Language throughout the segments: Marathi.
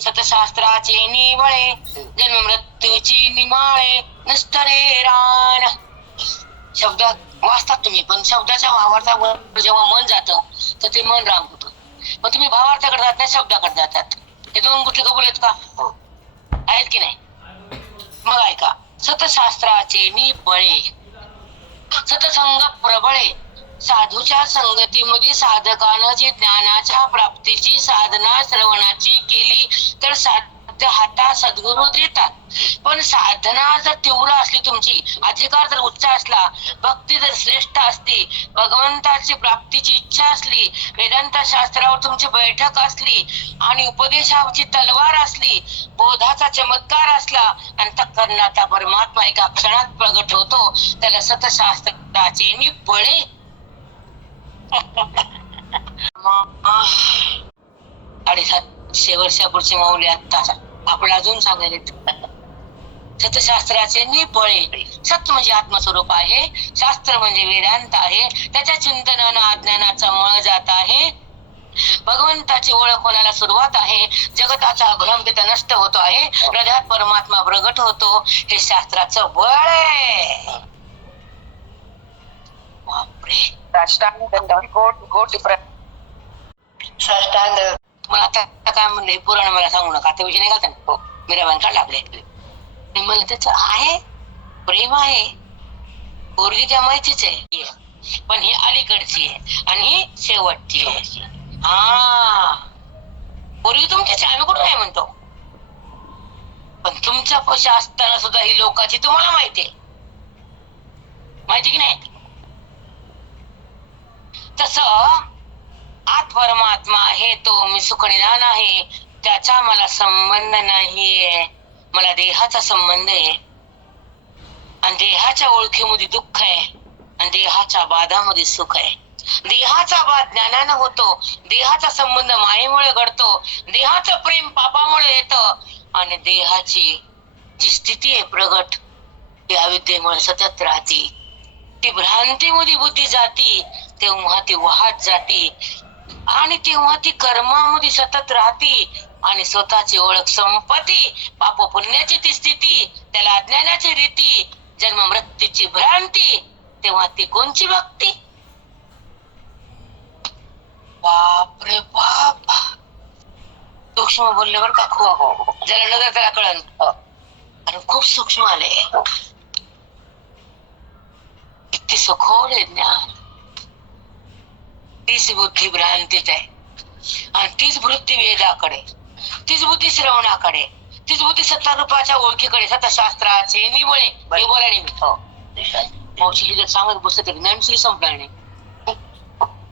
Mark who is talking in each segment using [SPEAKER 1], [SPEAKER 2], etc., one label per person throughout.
[SPEAKER 1] सतशास्त्राचे निवळे जन्म मृत्यूची निमाळे नष्टरे रान. शब्द वाचतात तुम्ही पण शब्दाच्या भावार्थावर जेव्हा मन जातं तर ते मन राम होतं. मग तुम्ही भावार्थाकडे जात नाही शब्दाकडे जातात. हे दोन गोष्टी कबूल आहेत का?
[SPEAKER 2] हो.
[SPEAKER 1] आहेत की नाही? मग ऐका. सतशास्त्राचे निबळे. सतसंग प्रबळे. साधूच्या संगतीमध्ये साधकानं जी ज्ञानाच्या प्राप्तीची साधना श्रवणाची केली तर साध्य हाता सद्गुरु देतात. पण साधना जर तीव्र असली तुमची अधिकार जर उच्च असला भक्ती जर श्रेष्ठ असती भगवंताची प्राप्तीची इच्छा असली वेदांत शास्त्रावर तुमची बैठक असली आणि उपदेशाची तलवार असली बोधाचा चमत्कार असला अंतकरणाचा परमात्मा एका क्षणात प्रगट होतो त्याला सतशास्त्राचे निपळे साडेसातशे वर्षापूर्वी माऊली आता आपण अजून सांगायला सतशास्त्राचे निबळे. सत म्हणजे आत्मस्वरूप आहे. शास्त्र म्हणजे वेदांत आहे. त्याच्या चिंतनानं अज्ञानाचा मळ जात आहे. भगवंताची ओळख होण्याला सुरुवात आहे. जगताचा भ्रम तिथं नष्ट होतो आहे. हृदयात परमात्मा प्रगट होतो. हे शास्त्राचं बळ आहे.
[SPEAKER 2] साष्टांग दंडवत कोट
[SPEAKER 1] मला आता काय म्हणले? पुराण मला सांगू नका. ते विषय नाही घालता ना हो. मीराबाईन काढला आपल्या म्हणलं त्याच आहे? प्रेम आहे? पोरगी त्या माहितीच आहे. पण ही अलीकडची आहे. आणि ही शेवटची आहे. हा. पोरगी तुमच्या आम्ही कुठं म्हणतो? पण तुमच्या पशी असताना सुद्धा ही लोकांची तुम्हाला माहिती आहे. माहिती की नाही? तस आत परमात्मा आहे तो मी सुखनिदान आहे. त्याचा मला संबंध नाहीये. मला देहाचा संबंध आहे. आणि देहाच्या ओळखीमध्ये दुःख आहे. आणि देहाच्या बाधामध्ये सुख आहे. देहाचा बाद ज्ञानानं होतो. देहाचा संबंध मायेमुळे घडतो. देहाचं प्रेम पापामुळे येत. आणि देहाची जी स्थिती आहे प्रगट या विद्येमुळे सतत राहते. ती भ्रांतीमध्ये बुद्धी जाती. तेव्हा ती वाहत जाती. आणि तेव्हा ती कर्मामध्ये सतत राहती. आणि स्वतःची ओळख संपत्ती पाप पुण्याची ती स्थिती. त्याला अज्ञानाची रीती. जन्म मृत्यूची भ्रांती. तेव्हा ती कोणची भक्ती? बापरे बाप. सूक्ष्म बोलले बरं का
[SPEAKER 2] हो
[SPEAKER 1] खूप.
[SPEAKER 2] हो हो
[SPEAKER 1] जरा नगर त्याला कळन
[SPEAKER 2] हो.
[SPEAKER 1] आणि खूप सूक्ष्म आले. किती सखोल आहे ज्ञान. तीच बुद्धी भ्रांतीत आहे आणि तीच वृत्ती वेदाकडे तीच बुद्धी श्रवणाकडे तीच बुद्धी सत्तारूपाच्या ओळखीकडे सतशास्त्राचे निवळे हे मी
[SPEAKER 2] हो.
[SPEAKER 1] मावशी जर सांगत बसत ज्ञानश्री संपणार नाही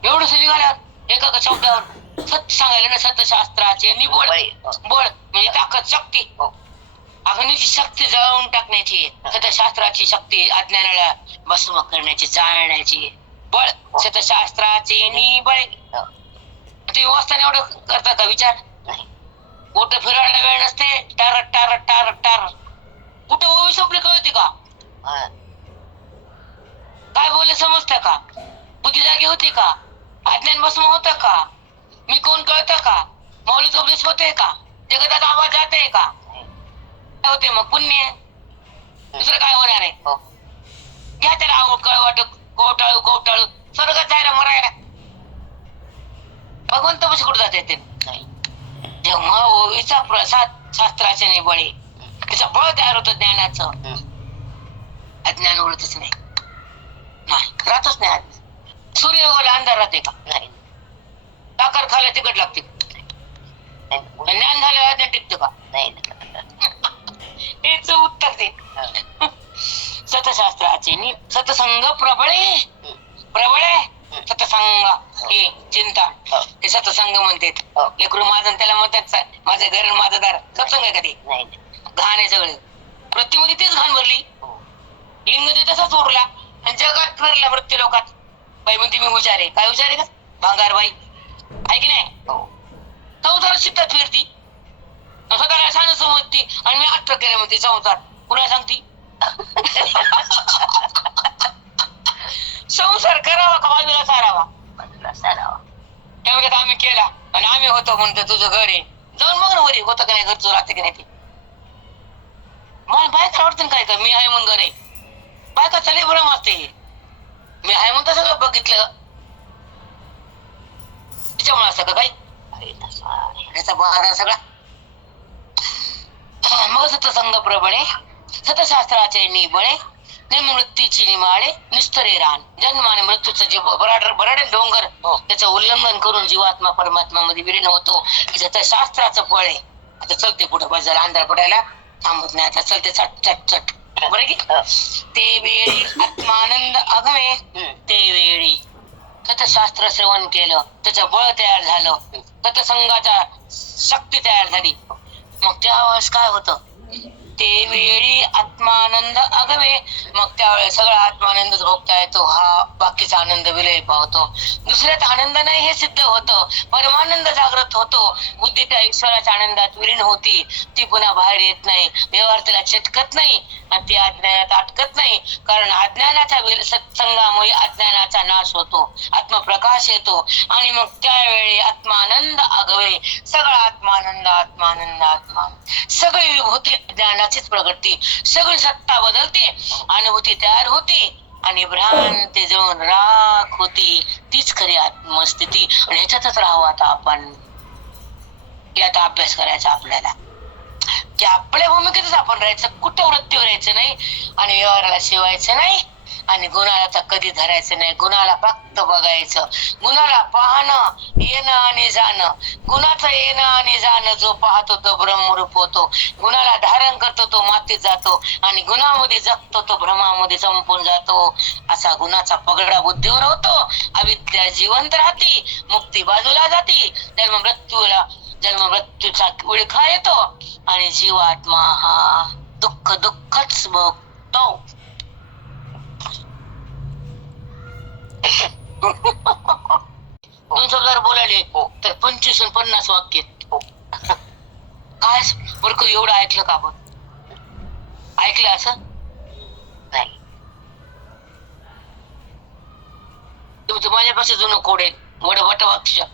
[SPEAKER 1] एवढं सरी घाल्यावर एका एका शब्दावर सत्य सांगायला ना सत्यशास्त्राचे निवळ
[SPEAKER 2] बळी. हो.
[SPEAKER 1] बळ म्हणजे ताकद शक्ती
[SPEAKER 2] हो.
[SPEAKER 1] अग्नीची शक्ती जळवून टाकण्याची सतशास्त्राची शक्ती अज्ञानाला भस्म करण्याची जाळण्याची बळ सतशास्त्राचे निबळ. तुम्ही वाचताना एवढं करता का विचार. बोट फिरायला वेळ नसते. टार टार टार टार कुठे ओवी संपली कळते का. काय बोलले समजतं का? बुद्धी जागी होती का? अज्ञान भस्म होतं का? मी कोण कळतं का? मौलिक उपदेश होते का? जगतात आवाज जाते का? काय होते मग? पुण्य? दुसरं काय होणार आहे?
[SPEAKER 2] हो.
[SPEAKER 1] घ्या त्याला आवड कळ वाट कोटाळू कोटाळू स्वर्गात जायला मरायला भगवंत पशी कुठं जाते ते
[SPEAKER 2] नाही.
[SPEAKER 1] जेव्हा ओवीचा प्रसाद शास्त्राचे निबळे त्याचं बळ तयार होतं ज्ञानाचं. अज्ञान उडतच नाही नाही राहतच नाही अज्ञान. सूर्य उगवला अंधार राहते का
[SPEAKER 2] नाही.
[SPEAKER 1] साखर खायला तिकट लागते. ज्ञान झालं टिकतं का
[SPEAKER 2] नाही.
[SPEAKER 1] हेच उत्तर ते
[SPEAKER 2] हा.
[SPEAKER 1] सतशास्त्राचे नि सतसंग प्रबळे? प्रबळे? सतसंग. हे चिंता.
[SPEAKER 2] हो.
[SPEAKER 1] हे सतसंग म्हणतात.
[SPEAKER 2] हो.
[SPEAKER 1] लेकरू माझं त्याला म्हणतात माझं घर माझं दार. सत्संग आहे कधी. घाण आहे सगळं. मृत्यूमध्ये तेच घाण भरली.
[SPEAKER 2] हो.
[SPEAKER 1] लिंग ते तसाच उरला. आणि जगात फिरला मृत्यू लोकात. बाई म्हणते मी हुशार आहे. काय हुशार आहे का? भांगार बाई. आहे की नाही. संसार शिकतात फिरती. स्वतःला छान समजती. आणि मी आठ केले म्हणते संसार कुणा सांगती? संसार करावा का बाजूला सारावा
[SPEAKER 2] बाजूला सारावा.
[SPEAKER 1] त्यामध्ये आम्ही केला. आणि आम्ही होतो म्हणतो तुझं घर आहे. जाऊन बघ ना वरी होतं का नाही घरचं राहते की नाही ते. मला बायका आवडतं काय का मी आहे म्हणून घरी बायका चाले बरं असते मी आहे म्हणून सगळं बघितलं. तिच्यामुळे असं का काय?
[SPEAKER 2] आहे तसं आहे.
[SPEAKER 1] याचा बहार सगळा. मग सतसंग प्रबळे सतशास्त्राचे निबळे मृत्यूची निमाळे निस्तरे रान. जन्म आणि मृत्यूचं जे बराड बराड डोंगर
[SPEAKER 2] हो.
[SPEAKER 1] त्याचं उल्लंघन करून जीवात्मा परमात्मा मध्ये विलीन होतो. तर शास्त्राचं फळ आहे. आता चलते पुढे बस झाला अंधार पडायला. थांबत नाही आता चलते चट चट चट. बरं की?
[SPEAKER 2] हो.
[SPEAKER 1] ते वेळी आत्मानंद अगवे
[SPEAKER 2] हम्म.
[SPEAKER 1] ते वेळी शास्त्र श्रवण केलं त्याचं बळ तयार झालं तत्संगाचा शक्ती तयार झाली. मग त्यावेळेस काय होतं? ते वेळी आत्मानंद. अगवे मग त्यावेळेस सगळा आत्मानंद भोगता येतो. हा बाकीचा आनंद विलय पावतो. दुसऱ्यात आनंद नाही हे सिद्ध होतं. परमानंद जागृत होतो. बुद्धी त्या ईश्वराच्या आनंदात विलीन होती. ती पुन्हा बाहेर येत नाही. व्यवहार तिला चटकत नाही आणि ती अज्ञानात अटकत नाही. कारण अज्ञानाच्या सत्संगामुळे अज्ञानाचा नाश होतो. आत्मप्रकाश येतो. आणि मग त्यावेळी आत्मानंद अगवे सगळा आत्मानंद आत्मानंद आत्मा सगळी विभूती ज्ञानाचीच प्रगती. सगळी सत्ता बदलते. अनुभूती तयार होती. आणि भ्रांती जळून राख होती. तीच खरी आत्मस्थिती. आणि ह्याच्यातच राहू आता आपण. की आता अभ्यास करायचा आपल्याला. की आपल्या भूमिकेतच आपण राहायचं. कुठं वृत्तीवर राहायचं नाही. आणि व्यवहाराला शिवायचं नाही. आणि गुणाला तर कधी धरायचं नाही. गुणाला फक्त बघायचं. गुणाला पाहणं येणं आणि जाणं. गुणाचं येणं आणि जाणं जो पाहतो तो ब्रह्मरूप होतो. गुणाला धारण करतो तो मातीत जातो. आणि गुणामध्ये जगतो तो भ्रमामध्ये संपून जातो. असा गुणाचा पगडा बुद्धीवर होतो. अविद्या जिवंत राहते मुक्ती बाजूला जाते. जन्म मृत्यूला जन्म मृत्यूचा विळखा येतो. आणि जीवात्मा हा दुःख दुःखच भोगतो. तुमचं शब्दावर बोलायले
[SPEAKER 2] हो.
[SPEAKER 1] तर पंचवीस पन्नास वाक्य आहेत.
[SPEAKER 2] हो.
[SPEAKER 1] काय बरं का एवढं ऐकलं का आपण? ऐकलं असं?
[SPEAKER 2] नाही.
[SPEAKER 1] तुमचं माझ्यापाशी जुनं कोड आहे. वड वट वाक्य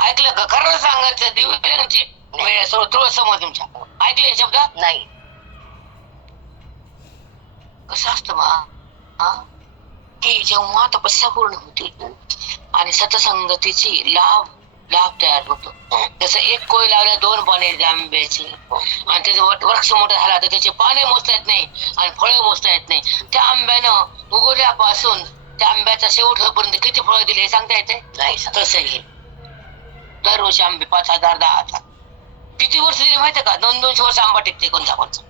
[SPEAKER 1] ऐकलं का? खरं सांगायचं दिव्यांचे. वेळ तुळ समोर तुमच्या. ऐकले शब्द?
[SPEAKER 2] नाही.
[SPEAKER 1] कसं असतं मा हा? की जेव्हा तपस्या पूर्ण होती आणि सतसंगतीची लाभ लाभ तयार होतो. जसं एक कोळी लावल्या दोन पाने आंब्याची आणि त्याचे वृक्ष मोठा झाला तर त्याचे पाने मोजता येत नाही आणि फळं मोजता येत नाही. त्या आंब्यानं उगवल्यापासून त्या आंब्याचा शेवट होईपर्यंत किती फळं दिले हे सांगता येते?
[SPEAKER 2] नाही.
[SPEAKER 1] तसं हे दरवर्षी आंबे पाच हजार दहा हजार. किती वर्ष दिले माहितीये का? दोन दोनशे वर्ष आंबा टिकते कोणता कोणता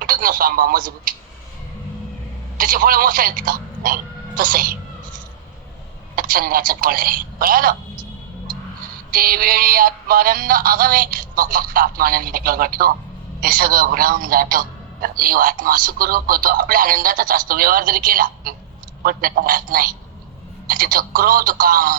[SPEAKER 1] तुटत नसतो आंबा मजबूत. त्याची फळं मोजता येत का?
[SPEAKER 2] नाही
[SPEAKER 1] तसं आहे. सत्संगाचं फळ आहे कळालं ते वेळी आत्मानंद आगावे मग फक्त आत्मानंद घडतो हे सगळं भ्रम जातो. आत्मा सुखरूप होतो. आपल्या आनंदातच असतो. व्यवहार जरी केला पण त्याचा राहत नाही. तिथं क्रोध काम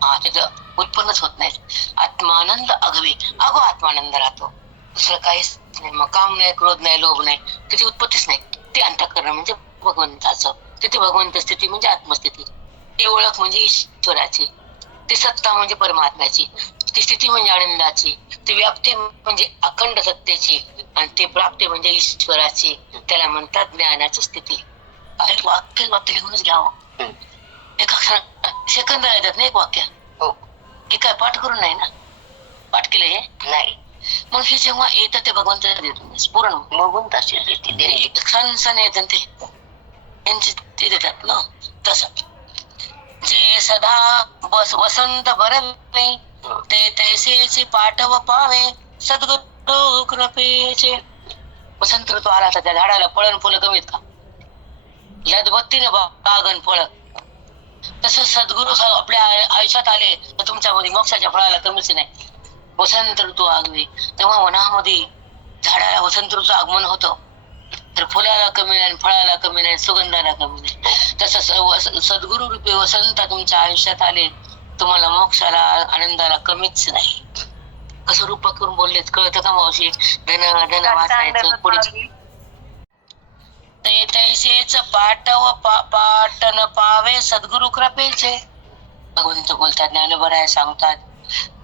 [SPEAKER 1] हा तिथं उत्पन्नच होत नाही आत्मानंद अगवे अगो आत्मानंद राहतो. दुसरं काहीच नाही. मग काम नाही क्रोध नाही लोभ नाही त्याची उत्पत्तीच नाही. ते अंतकरण म्हणजे भगवंताचं. तिथे भगवंत स्थिती म्हणजे आत्मस्थिती. ती ओळख म्हणजे ईश्वराची. ती सत्ता म्हणजे परमात्म्याची. ती स्थिती म्हणजे आनंदाची. ती व्याप्ती म्हणजे अखंड सत्तेची. आणि ती प्राप्ती म्हणजे ईश्वराची. त्याला म्हणतात ज्ञानाची स्थिती. वाक्य वाक्य लिहूनच घ्यावं. एका क्षण सेकंद येतात ना एक वाक्य?
[SPEAKER 2] हो.
[SPEAKER 1] हे काय पाठ करून नाही ना? पाठ केलं हे?
[SPEAKER 2] नाही.
[SPEAKER 1] मग हे जेव्हा येतं ते भगवंत
[SPEAKER 2] रीती दिली
[SPEAKER 1] सण सण येतं ते. त्यांचे ते देतात ना. तस. जे सदा बस वसंत भरवे ते तैसेचे पाठव पावे सद्गुरु कृपेचे. वसंत ऋतू आला होता त्या झाडाला फळण फुलं कमीत का? लदबत्तीने बागन फळ. तस सद्गुरु आपल्या आयुष्यात आले तर तुमच्यामध्ये मोक्षाच्या फळाला कमीच नाही. वसंत ऋतू आगवे. तेव्हा वनामध्ये झाडाला वसंत ऋतू आगमन होतं. तर फुलाला कमी नाही फळाला कमी नाही सुगंधाला कमी नाही. तसं सद्गुरु रूपी वसंत तुमच्या आयुष्यात आले तुम्हाला मोक्षाला आनंदाला कमीच नाही. कसं रूप करून बोललेत कळतं का मावशी? धन धन वाचायचं पुढे ते तैसेच पाठव पा पाटन पावे सद्गुरु कृपेचे. भगवंत बोलतात ज्ञानोबराय सांगतात.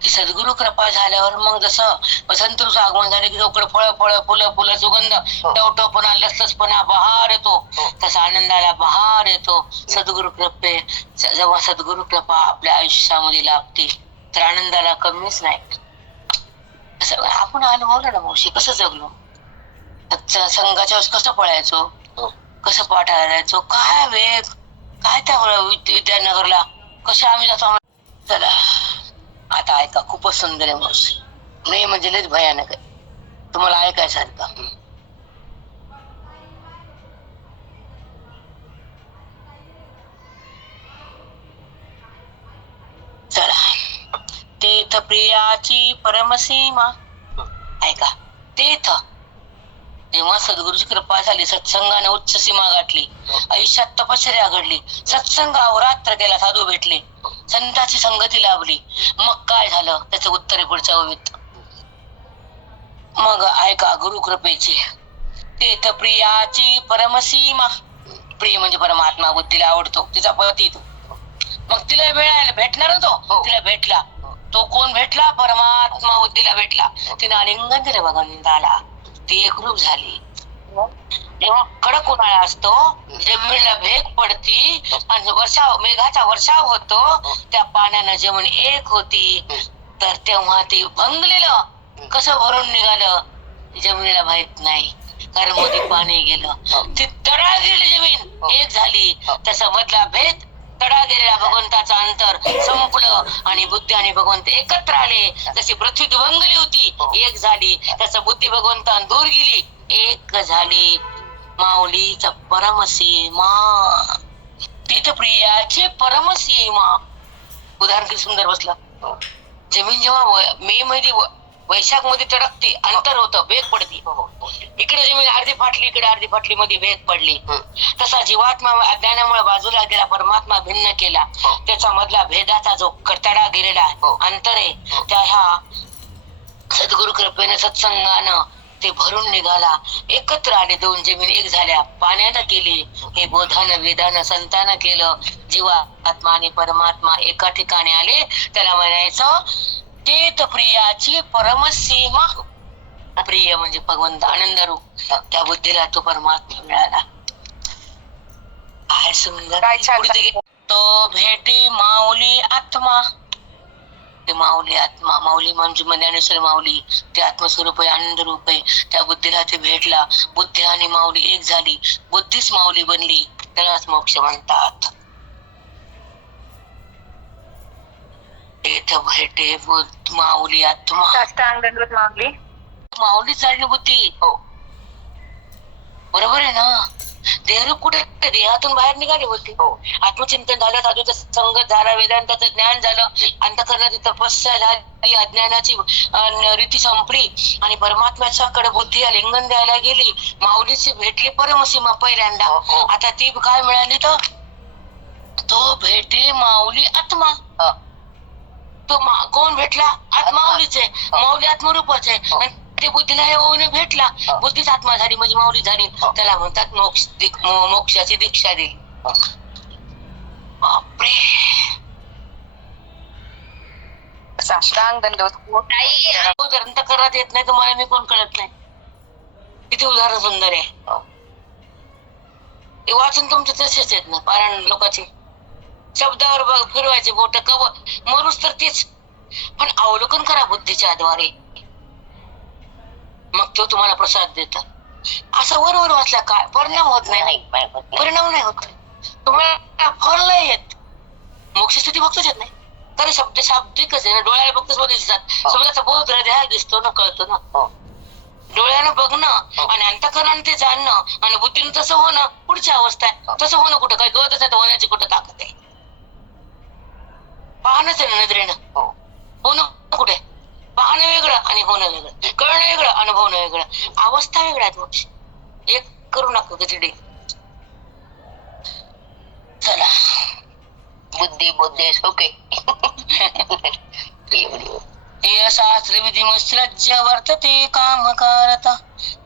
[SPEAKER 1] की सद्गुरु कृपा झाल्यावर मग जसं वसंत ऋतू आगमन झाले की चौकड फळ फळ फुलं फुलं सुगंध टवटवपणा लसलसपणा बहार येतो. तसा आनंदाला बहार येतो. सद्गुरु कृपे जेव्हा सद्गुरु कृपा आपल्या आयुष्यामध्ये लाभते तर आनंदाला कमीच नाही. असं आपण अनुभवलं ना मावशी कसं जगलो? संघाच्या वेळेस कसं पळायचो?
[SPEAKER 2] हो.
[SPEAKER 1] कसं पाठायला जायचो काय वेग? काय त्या विद्या- विद्यानगरला? कसे आम्ही जातो? आम्हाला- चला. आता ऐका खूपच सुंदर आहे मावशी. नाही म्हणजे लयच भयानक आहे. तुम्हाला ऐकायसारखं. चला. तीर्थ प्रियाची परमसीमा. ऐका तीर्थ. तेव्हा सद्गुरूची कृपा झाली सत्संगाने उच्च सीमा गाठली. आयुष्यात तपश्चर्या घडली. सत्संग अहोरात्र केला साधू भेटले. संताची संगती लाभली. मग काय झालं? त्याचं उत्तर पुढच्या ओवीत. मग ऐका गुरु कृपेची तीर्थ प्रियाची परमसीमा. प्रिय म्हणजे परमात्मा बुद्धीला आवडतो. तिचा पती तो. मग तिला मिळायला भेटणार तो तिला भेटला. तो कोण भेटला? परमात्मा बुद्धीला भेटला. तिने आलिंगन दिलं भगवंताला. ती एकरूप झाली. तेव्हा कडक उन्हाळा असतो जमिनीला भेग पडती आणि वर्षाव मेघाचा वर्षाव होतो त्या पाण्यानं जमीन एक होती. तर तेव्हा ते भंगलेलं कसं भरून निघालं जमिनीला माहीत नाही. कारण मध्ये पाणी गेलं. ती तडा गेली जमीन. एक झाली. तसा मधला भेद तडा गेलेला भगवंताचा अंतर संपलं आणि बुद्धी आणि भगवंत एकत्र आले. जशी पृथ्वी दुभंगली होती एक झाली. तसं बुद्धी भगवंता दूर गेली. एक झाली. माऊलीचा परमसीमा. तिथं प्रियाचे परमसीमा. उदाहरण किती सुंदर बसलं. जमीन जेव्हा मे मध्ये वैशाखमध्ये तडकते अंतर होतं भेग पडते. इकडे जमीन अर्धी फाटली इकडे अर्धी फाटली मध्ये भेग पडली. तसा जीवात्मा अज्ञानामुळे बाजूला गेला परमात्मा भिन्न केला. त्याचा मधला भेदाचा जो कडतडा गेलेला अंतर आहे त्या ह्या सद्गुरु कृपेने सत्संगानं ते भरून निघाला. एकत्र आले दोन जमीन एक झाल्या. पाण्यानं केली हे बोधानं वेदानं संतानं केलं. जीवा आत्मा आणि परमात्मा एका ठिकाणी आले. त्याला म्हणायचं तेत प्रियाची परमसीमा. प्रिय म्हणजे भगवंत आनंद रूप त्या बुद्धीला तो परमात्मा मिळाला. काय सुंदर. तो भेटे माऊली आत्मा. ते माऊली आत्मा. माऊली म्हणजे ज्ञानेश्वर माऊली. ते आत्मस्वरूप आहे आनंद रूप आहे. त्या बुद्धीला ते भेटला. बुद्धी आणि माऊली एक झाली. बुद्धीच माऊली बनली. त्यालाच मोक्ष म्हणतात. भेटे बुद्ध माऊली आत्मा.
[SPEAKER 3] साष्टांग दंडवत मागली
[SPEAKER 1] माऊली बुद्धी.
[SPEAKER 2] हो.
[SPEAKER 1] बरोबर आहे ना? देहरूप कुठे देहातून बाहेर निघाली होती
[SPEAKER 2] हो.
[SPEAKER 1] आत्मचिंतन झालं साधूचं संगत झाला वेदांताचं ज्ञान झालं अंतकरणाची तपस्या झाली अज्ञानाची अं, रीती संपली आणि परमात्म्याच्याकडे बुद्धी लिंगन द्यायला गेली. माऊलीची भेटली परमसीमा पहिल्यांदा.
[SPEAKER 2] हो, हो.
[SPEAKER 1] आता ती काय मिळाली तर? तो भेटे माऊली आत्मा.
[SPEAKER 2] हा.
[SPEAKER 1] तो मा- कोण भेटला? आत्माऊलीचे माऊली आत्मरूपच आहे.
[SPEAKER 2] हो.
[SPEAKER 1] आणि ते बुद्धीला हे भेटला.
[SPEAKER 2] हो.
[SPEAKER 1] बुद्धीच आत्मा झाली म्हणजे माऊली झाली.
[SPEAKER 2] हो.
[SPEAKER 1] त्याला म्हणतात मोक्ष दिक- मो- मोक्षाची दीक्षा दिली. बापरे.
[SPEAKER 3] साष्टांग दंडवत
[SPEAKER 1] जर अंतकरणात येत नाही तर मला मी कोण कळत नाही. किती उदाहरण सुंदर आहे. ते वाचून तुमचे तसेच आहेत ना पारायण लोकांचे. शब्दावर बघ फिरवायचे बोट कव मरूस तर तेच. पण अवलोकन करा बुद्धीच्या द्वारे मग तो तुम्हाला प्रसाद देतो. असं वरवर वाचला काय? परिणाम होत नाही. परिणाम नाही होत. तुम्हाला फळ नाही येत. मोक्ष स्थिती बघतोच येत नाही. कारण शब्द शाब्दिकच आहे ना? डोळ्याला बघतच मध्ये दिसतात
[SPEAKER 2] हो.
[SPEAKER 1] शब्दाचा बोध हृदयाला दिसतो ना कळतो ना?
[SPEAKER 2] हो.
[SPEAKER 1] डोळ्यानं बघणं आणि अंतकरणाने ते जाणणं आणि बुद्धीनं तसं होणं पुढची अवस्था आहे. तसं होणं कुठं? काही कळतच नाही तर होण्याची कुठं ताकद आहे? पाहणंच आहे नजरेनं
[SPEAKER 2] हो.
[SPEAKER 1] होणं कुठे? पाहणं वेगळं आणि होणं वेगळं. कळणं वेगळं अनुभवणं वेगळं. अवस्था वेगळ्या आहेत एक करू नका कधी चला.
[SPEAKER 2] बुद्धी बुद्धी ओके
[SPEAKER 1] हे शास्त्र विधी वर्तते काम कारता.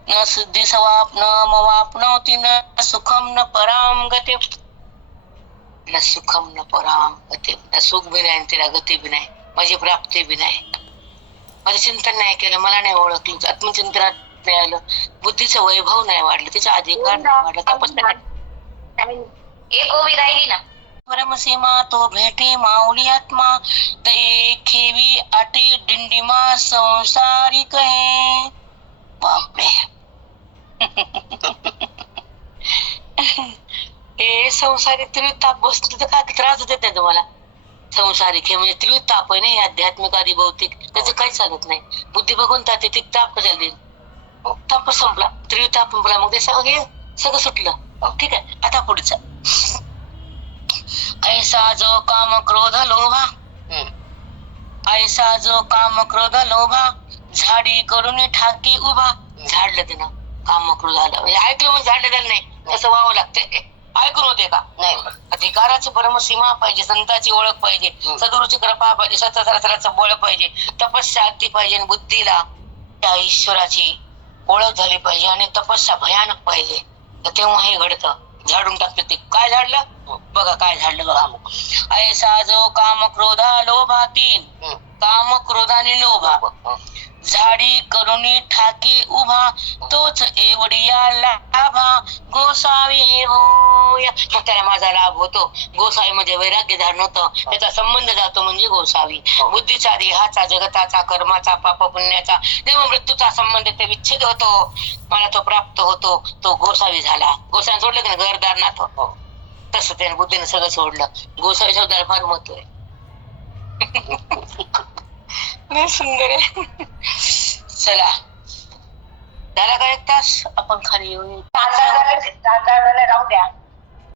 [SPEAKER 1] न सिद्धी सवाप्न मवापनवती न सुखम न पराम गती. न सुखम न पराम गती न सुख भी नाही तिला गती भी नाही माझी प्राप्ती बी नाही. माझं चिंतन नाही केलं मला नाही ओळखलं आत्मचिंतनात नाही आलं. बुद्धीचं वैभव नाही वाढलं तिचा अधिकार नाही वाढला तपस्या नाही
[SPEAKER 3] एक ओवी राहिली ना.
[SPEAKER 1] परमसीमा तो भेटे माऊली आत्मा ते खेवी आटे दिंडीमा संसारी कहे. बापरे. हे संसारी त्रिविध ताप बसतो तर काय त्रास होते त्या तुम्हाला? संसारिक हे म्हणजे त्रिविध ताप आहे ना हे आध्यात्मिक आधी भौतिक त्याचं काही चालत नाही. बुद्धी बघून ते ताप देईल ताप संपला त्रिविध ताप संपला मग ते सगळं सगळं सुटलं. ठीक आहे आता पुढचं ऐसा जो काम क्रोध लोभा. ऐसा जो काम क्रोध लोभा झाडी करून ठाकी उभा. झाडलं त्यानं काम क्रोध आलं. म्हणजे ऐकलं म्हणजे झाडलं त्याला नाही असं व्हावं लागतंय. ऐकून होते का?
[SPEAKER 2] नाही.
[SPEAKER 1] अधिकाराची परमसीमा पाहिजे संताची ओळख पाहिजे. सदुरूची कृपा पाहिजे सत्यशास्त्राचं बळ पाहिजे तपस्या अगदी पाहिजे आणि बुद्धीला त्या ईश्वराची ओळख झाली पाहिजे आणि तपस्या भयानक पाहिजे. तर तेव्हा हे घडतं. झाडून टाकते ते. काय झाडलं? बघा काय झाडलं बघा. ऐसा जो काम क्रोधा लोभा तीन
[SPEAKER 2] हम्म.
[SPEAKER 1] काम क्रोधाने लोभा.
[SPEAKER 2] हं.
[SPEAKER 1] झाडी करुणी ठाके उभा तोच एवढिया लाभा. गोसावी होय. मग त्याला माझा लाभ होतो. गोसावी मध्ये वैराग्य धारण होतं त्याचा संबंध जातो म्हणजे गोसावी. बुद्धीचा देहाचा जगताचा कर्माचा पाप पुण्याचा देव मृत्यूचा संबंध ते विच्छेद होतो. मला तो प्राप्त होतो. तो गोसावी झाला. गोसावी सोडलं की घरदार नाथ.
[SPEAKER 2] हो.
[SPEAKER 1] तसं त्याने बुद्धीने सगळं सोडलं. गोसावी शब्दाला फार महत्त्व आहे. लय सुंदर आहे. चला. झाला का एक तास आपण खाली येऊ
[SPEAKER 3] राहू द्या.